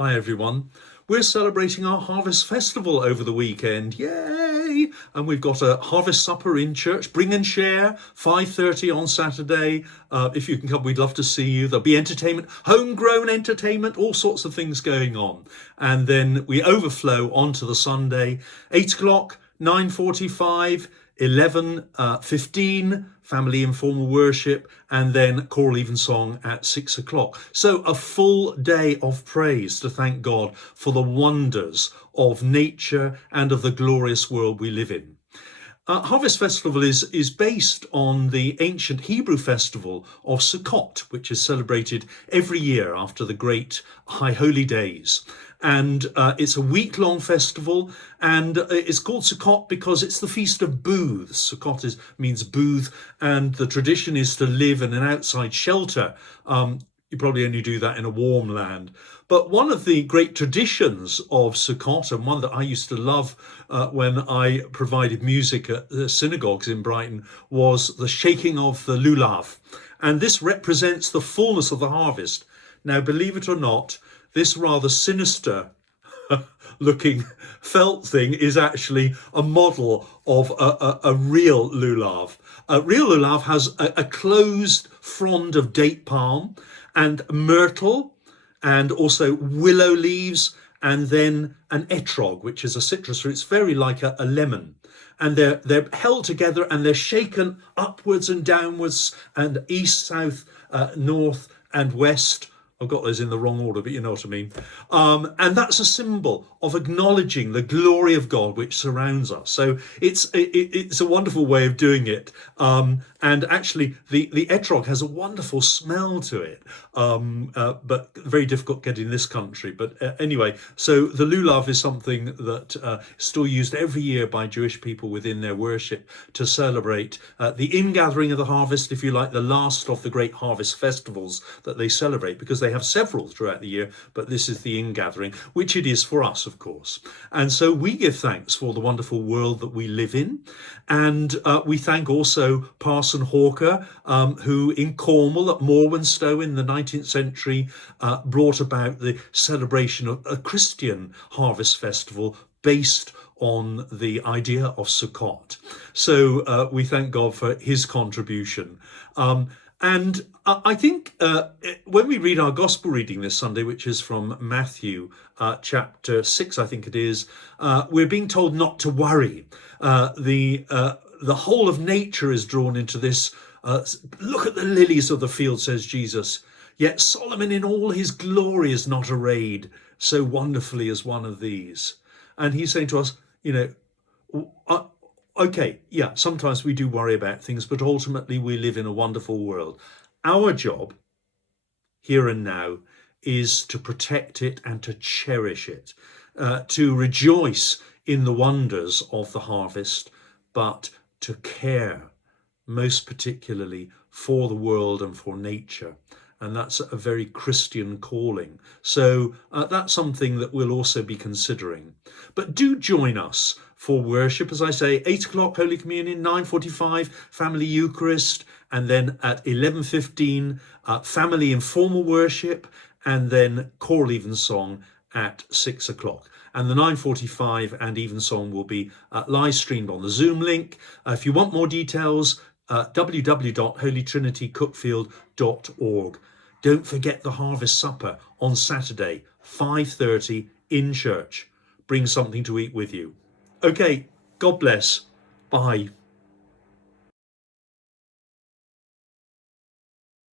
Hi everyone. We're celebrating our Harvest Festival over the weekend. Yay! And we've got a harvest supper in church. Bring and share, 5:30 on Saturday. If you can come, we'd love to see you. There'll be entertainment, homegrown entertainment, all sorts of things going on. And then we overflow onto the Sunday, 8 o'clock, 9:45, 11:15, family informal worship, and then choral evensong at 6 o'clock. So a full day of praise to thank God for the wonders of nature and of the glorious world we live in. Harvest Festival is based on the ancient Hebrew festival of Sukkot, which is celebrated every year after the great High Holy Days. And it's a week-long festival, and it's called Sukkot because it's the Feast of Booths. Sukkot means booth, and the tradition is to live in an outside shelter. You probably only do that in a warm land. But one of the great traditions of Sukkot, and one that I used to love when I provided music at the synagogues in Brighton, was the shaking of the Lulav. And this represents the fullness of the harvest. Now, believe it or not, this rather sinister looking felt thing is actually a model of a real lulav. A real lulav has a closed frond of date palm and myrtle and also willow leaves, and then an etrog, which is a citrus fruit. It's very like a lemon. And they're held together and they're shaken upwards and downwards and east, south, north and west. I've got those in the wrong order, but you know what I mean. And that's a symbol of acknowledging the glory of God which surrounds us. So it's a wonderful way of doing it. And actually, the etrog has a wonderful smell to it, but very difficult to get in this country. But anyway, so the lulav is something that is still used every year by Jewish people within their worship to celebrate the ingathering of the harvest, if you like, the last of the great harvest festivals that they celebrate, because they have several throughout the year, but this is the ingathering, which it is for us, of course. And so we give thanks for the wonderful world that we live in. And we thank also Parson Hawker, who in Cornwall at Morwenstow in the 19th century brought about the celebration of a Christian harvest festival based on the idea of Sukkot. So we thank God for his contribution. And I think when we read our gospel reading this Sunday, which is from Matthew chapter 6, I think it is, we're being told not to worry. The whole of nature is drawn into this. Look at the lilies of the field, says Jesus. Yet Solomon in all his glory is not arrayed so wonderfully as one of these. And he's saying to us, okay, yeah, sometimes we do worry about things, but ultimately we live in a wonderful world. Our job here and now is to protect it and to cherish it, to rejoice in the wonders of the harvest, but to care most particularly for the world and for nature. And that's a very Christian calling. So that's something that we'll also be considering. But do join us for worship, as I say, 8 o'clock Holy Communion, 9:45 Family Eucharist, and then at 11:15 Family Informal Worship, and then Choral Evensong at 6 o'clock. And the 9:45 and Evensong will be live streamed on the Zoom link. If you want more details, www.holytrinitycookfield.org. Don't forget the Harvest Supper on Saturday, 5:30 in church. Bring something to eat with you. Okay, God bless. Bye.